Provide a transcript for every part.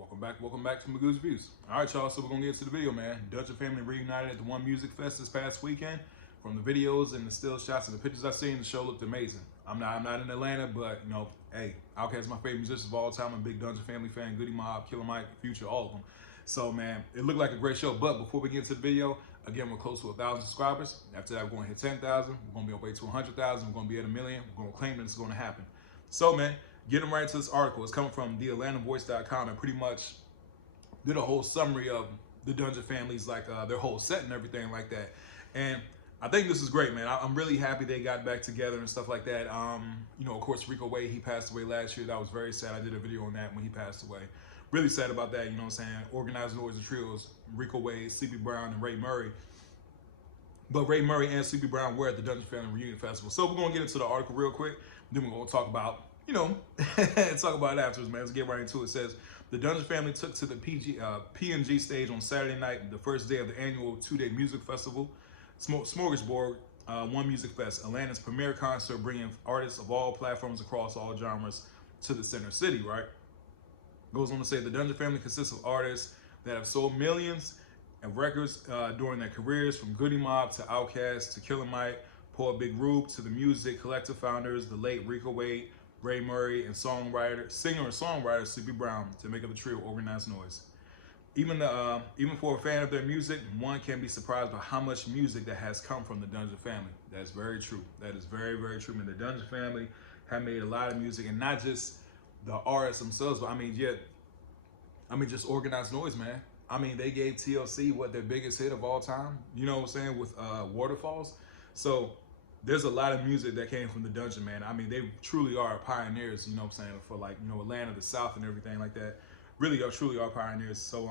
Welcome back to Magoo's Views. All right, y'all, so we're going to get to the video, man. Dungeon family reunited at the One Music Fest this past weekend. From the videos and the still shots and the pictures I've seen, the show looked amazing. I'm not in Atlanta, but, you know, hey, Outkast is my favorite musician of all time. I'm a big Dungeon family fan, Goody Mob, Killer Mike, Future, all of them. So, man, it looked like a great show. But before we get into the video, again, we're close to 1,000 subscribers. After that, we're going to hit 10,000. We're going to be on the way to 100,000. We're going to be at 1 million. We're going to claim that it's going to happen. So, man, getting right into this article. It's coming from theatlantavoice.com and pretty much did a whole summary of the Dungeon families, like their whole set and everything like that. And I think this is great, man. I'm really happy they got back together and stuff like that. You know, of course, Rico Wade, he passed away last year. That was very sad. I did a video on that when he passed away. Really sad about that, you know what I'm saying? Organized Noise and Trios, Rico Wade, Sleepy Brown, and Ray Murray. But Ray Murray and Sleepy Brown were at the Dungeon Family Reunion Festival. So we're going to get into the article real quick. Then we're going to talk about, you know, talk about it afterwards, man. Let's get right into it. It says, the Dungeon family took to the PNG stage on Saturday night, the first day of the annual 2-day music festival, Smorgasbord One Music Fest, Atlanta's premier concert, bringing artists of all platforms across all genres to the center city, right? Goes on to say the Dungeon family consists of artists that have sold millions of records during their careers, from Goody Mob to Outkast to Killer Mike, Poor Big Rube to the Music Collective founders, the late Rico Wade, Ray Murray, and singer and songwriter Sleepy Brown, to make up the trio Organized Noise. Even for a fan of their music, one can be surprised by how much music that has come from the Dungeon family. That's very true. That is very, very true. I mean, the Dungeon family have made a lot of music, and not just the artists themselves, but just Organized Noise, man. I mean, they gave TLC their biggest hit of all time. You know what I'm saying, with Waterfalls. So there's a lot of music that came from the Dungeon, man. I mean, they truly are pioneers, you know what I'm saying, for, like, you know, Atlanta, the South, and everything like that. Really truly are pioneers. So,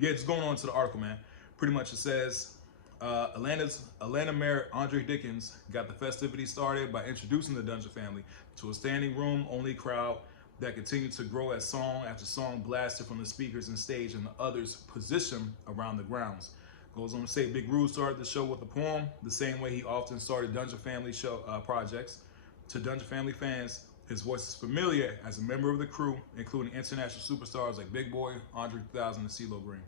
yeah, just going on to the article, man. Pretty much it says, Atlanta Mayor Andre Dickens got the festivities started by introducing the Dungeon family to a standing room only crowd that continued to grow as song after song blasted from the speakers and stage and the others positioned around the grounds. Goes on to say, Big Rube started the show with a poem, the same way he often started Dungeon Family show projects. To Dungeon Family fans, his voice is familiar as a member of the crew, including international superstars like Big Boy, Andre 3000, and CeeLo Green.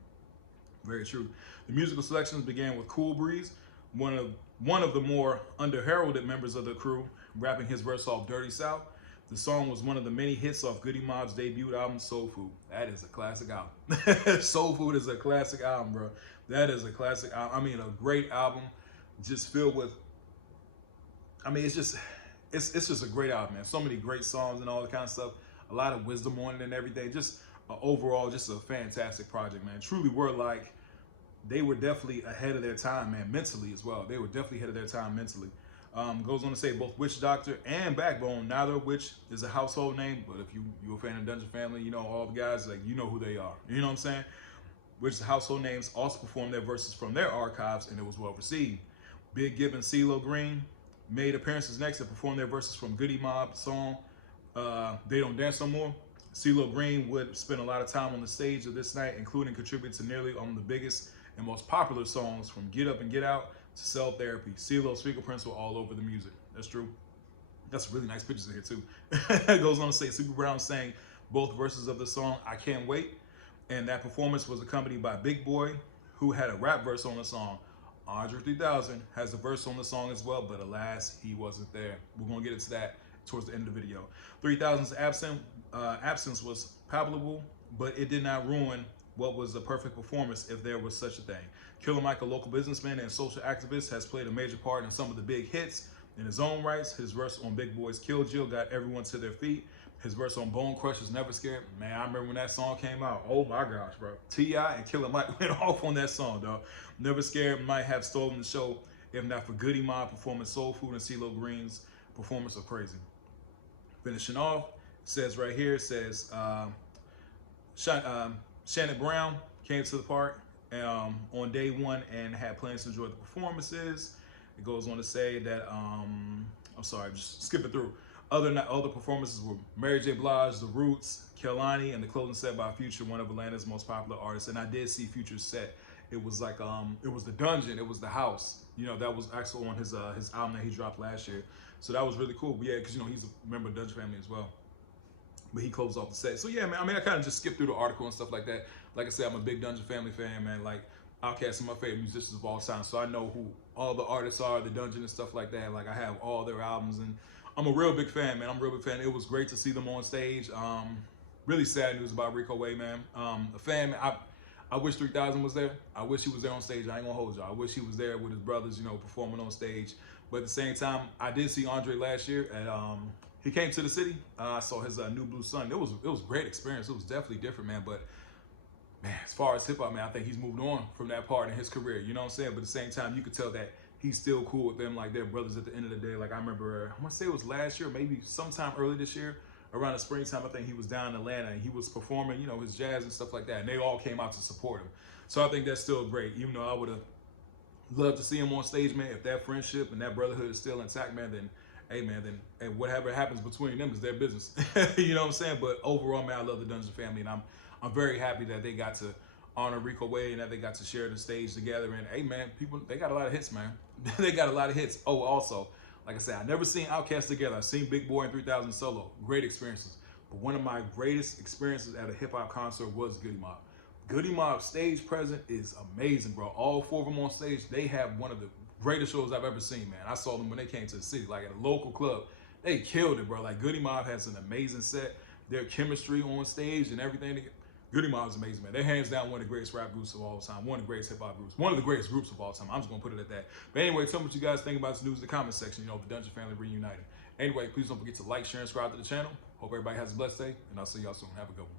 Very true. The musical selections began with Cool Breeze, one of the more under-heralded members of the crew, rapping his verse off Dirty South. The song was one of the many hits off Goody Mob's debut album, Soul Food. That is a classic album. Soul Food is a classic album, bro. That is a classic album. I mean, a great album, just filled with, I mean, it's just a great album, man. So many great songs and all that kind of stuff. A lot of wisdom on it and everything. Just overall, just a fantastic project, man. Truly they were definitely ahead of their time, man, mentally as well. They were definitely ahead of their time mentally. Goes on to say both Witch Doctor and Backbone, neither of which is a household name, but if you're a fan of Dungeon Family, you know all the guys, like, you know who they are. You know what I'm saying? Which is household names, also performed their verses from their archives, and it was well received. Big Gibb and CeeLo Green made appearances next and performed their verses from Goody Mob song, They Don't Dance No More. CeeLo Green would spend a lot of time on the stage of this night, including contributing to nearly on the biggest and most popular songs, from Get Up and Get Out to Cell Therapy. CeeLo's fingerprints were all over the music. That's true. That's really nice pictures in here too. It goes on to say Sleepy Brown sang both verses of the song I Can't Wait, and that performance was accompanied by Big Boy, who had a rap verse on the song. Andre 3000 has a verse on the song as well, but alas, he wasn't there. We're gonna get into that towards the end of the video. 3000's absence was palpable, but it did not ruin what was a perfect performance, if there was such a thing. Killer Mike, a local businessman and social activist, has played a major part in some of the big hits in his own rights. His verse on Big Boy's Kill Jill got everyone to their feet. His verse on Bone Crusher's Never Scared. Man, I remember when that song came out. Oh my gosh, bro. T.I. and Killer Mike went off on that song, dog. Never Scared might have stolen the show if not for Goody Mob performing Soul Food and CeeLo Green's performance of Crazy. Finishing off, it says right here, it says, Shannon Brown came to the park on day one and had plans to enjoy the performances. It goes on to say that, I'm sorry, just skipping through. Other performances were Mary J. Blige, The Roots, Kehlani, and the closing set by Future, one of Atlanta's most popular artists. And I did see Future's set. It was like, it was the Dungeon, it was the house. You know, that was actually on his album that he dropped last year. So that was really cool. But yeah, because, you know, he's a member of Dungeon Family as well. but he closed off the set. So yeah, man, I mean, I kind of just skipped through the article and stuff like that. Like I said, I'm a big Dungeon Family fan, man. Like, Outkast are my favorite musicians of all time, so I know who all the artists are, the Dungeon and stuff like that. Like, I have all their albums, and I'm a real big fan, man. I'm a real big fan. It was great to see them on stage. Really sad news about Rico Way, man. A fan, man, I wish 3000 was there. I wish he was there on stage. I ain't gonna hold you. I wish he was there with his brothers, you know, performing on stage. But at the same time, I did see Andre last year, and he came to the city. I saw his New Blue Sun. It was a great experience. It was definitely different, man. But man, as far as hip hop, man, I think he's moved on from that part in his career. You know what I'm saying? But at the same time, you could tell that he's still cool with them, like they're brothers at the end of the day. Like I remember, I want to say it was last year, maybe sometime early this year, around the springtime. I think he was down in Atlanta and he was performing, you know, his jazz and stuff like that. And they all came out to support him. So I think that's still great, even though I would have loved to see him on stage, man. If that friendship and that brotherhood is still intact, man, then hey, man, then and whatever happens between them is their business. You know what I'm saying? But overall, man, I love the Dungeon family, and I'm very happy that they got to honor Rico Way and that they got to share the stage together. And hey, man, people, they got a lot of hits, man. They got a lot of hits. Oh, also, like I said, I never seen Outkast together. I've seen Big Boy and 3000 solo. Great experiences. But one of my greatest experiences at a hip hop concert was Goody Mob. Goody Mob's stage presence is amazing, bro. All four of them on stage, they have one of the greatest shows I've ever seen, man. I saw them when they came to the city, like at a local club. They killed it, bro. Like Goody Mob has an amazing set. Their chemistry on stage and everything. Goody Mob is amazing, man. They're hands down one of the greatest rap groups of all time. One of the greatest hip hop groups. One of the greatest groups of all time. I'm just gonna put it at that. But anyway, tell me what you guys think about this news in the comment section. You know, the Dungeon family reunited. Anyway, please don't forget to like, share, and subscribe to the channel. Hope everybody has a blessed day, and I'll see y'all soon. Have a good one.